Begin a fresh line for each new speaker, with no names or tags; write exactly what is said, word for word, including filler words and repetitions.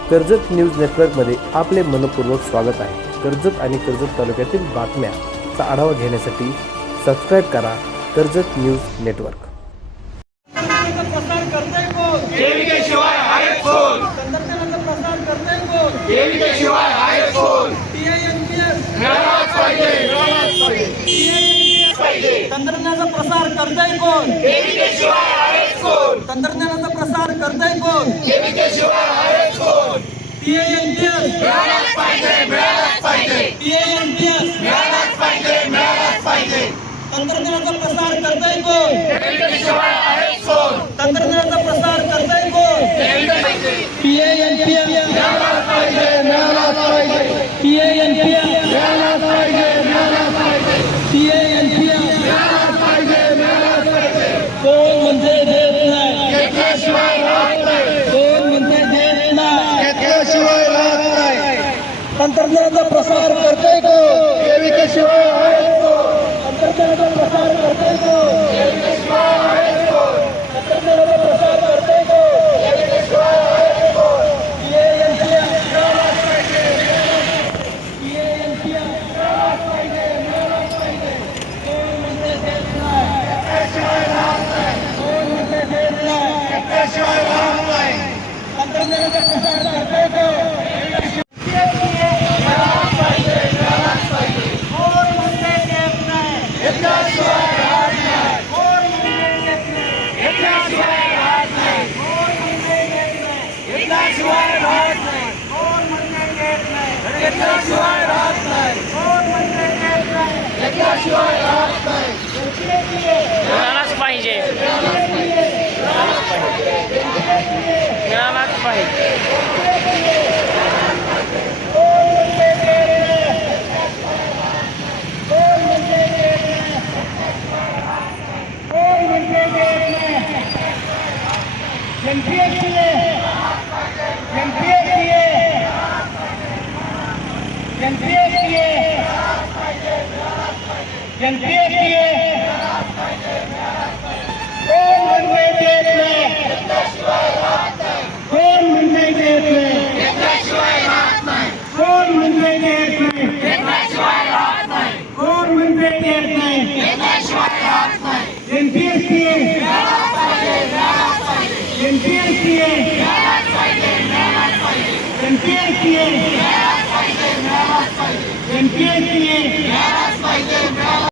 Karjat news नेटवर्कमध्ये आपले मनपूर्वक स्वागत आहे। कर्जत आणि कर्जत तालुक्यातील बातम्यांचा आढावा घेण्यासाठी सबस्क्राइब करा कर्जत न्यूज नेटवर्क।
प्रसार करते कोण?
केवीके शिवाय आहे कोण?
तंत्रज्ञानाचा प्रसार करते कोण?
केवीके शिवाय आहे कोण?
टीआयएनपीएस
मिळालाच पाहिजे, मिळालाच पाहिजे,
टीआयएनपीएस
पाहिजे।
तंत्रज्ञानाचा प्रसार करते कोण?
केवीके शिवाय आहे कोण?
तंत्रज्ञानाचा प्रसार करते कोण?
केवीके शिवाय आहे कोण?
टीआयएनपीएस
मिळालाच पाहिजे, मिळालाच पाहिजे,
टीआयएनपीएस
मिळालाच पाहिजे, मिळालाच पाहिजे।
तंत्रज्ञानाचा प्रसार करते कोण?
केवीके शिवाय आहे कोण?
तंत्रज्ञानाचा प्रसार करते कोण? टीआयएनपीएस
मिळालाच पाहिजे, मिळालाच पाहिजे,
टीआयएनपीएस
मिळालाच पाहिजे, मिळालाच पाहिजे,
टीआयएनपीएस
मिळालाच पाहिजे, मिळालाच पाहिजे।
कोण म्हणते देत नाही?
घेतल्याशिवाय राहत नाही,
कोण म्हणते देत नाही?
घेतल्याशिवाय राहत नाही।
तंत्रज्ञानाचा प्रसार करते कोण?
केवीके शिवाय आहे कोण?
तंत्रज्ञानाचा प्रसार करते कोण?
केवीके शिवाय आहे कोण?
तंत्रज्ञानाचा प्रसार करते कोण?
केवीके शिवाय आहे कोण?
टीआयएनपीएस
मिळालाच पाहिजे,
टीआयएनपीएस
मिळालाच पाहिजे, मिळालाच पाहिजे।
कोण म्हणते देत नाही?
घेतल्याशिवाय राहत नाही,
कोण म्हणते देत नाही?
घेतल्याशिवाय राहत नाही।
तंत्रज्ञानाचा प्रसार करते कोण?
मिळालाच पाहिजे, मिळालाच पाहिजे,
कोण म्हणते देत नाही?
घेतल्याशिवाय राहत नाही,
कोण म्हणते देत नाही?
घेतल्याशिवाय राहत नाही,
कोण म्हणते देत नाही?
घेतल्याशिवाय राहत नाही,
कोण म्हणते देत नाही?
घेतल्याशिवाय राहत नाही,
कोण म्हणते देत नाही?
घेतल्याशिवाय राहत नाही।
मिळालाच पाहिजे, मिळालाच पाहिजे।
कोण म्हणते देत नाही?
घेतल्याशिवाय राहत नाही,
कोण म्हणते देत नाही?
घेतल्याशिवाय राहत नाही,
कोण म्हणते देत नाही?
घेतल्याशिवाय राहत नाही।
एनपीएससीए
मिळालाच पाहिजे, मिळालाच पाहिजे,
एनपीएससीए
मिळालाच पाहिजे, मिळालाच पाहिजे,
एनपीएससीए
मिळालाच पाहिजे, मिळालाच पाहिजे,
एनपीएससीए
मिळालाच पाहिजे, मिळालाच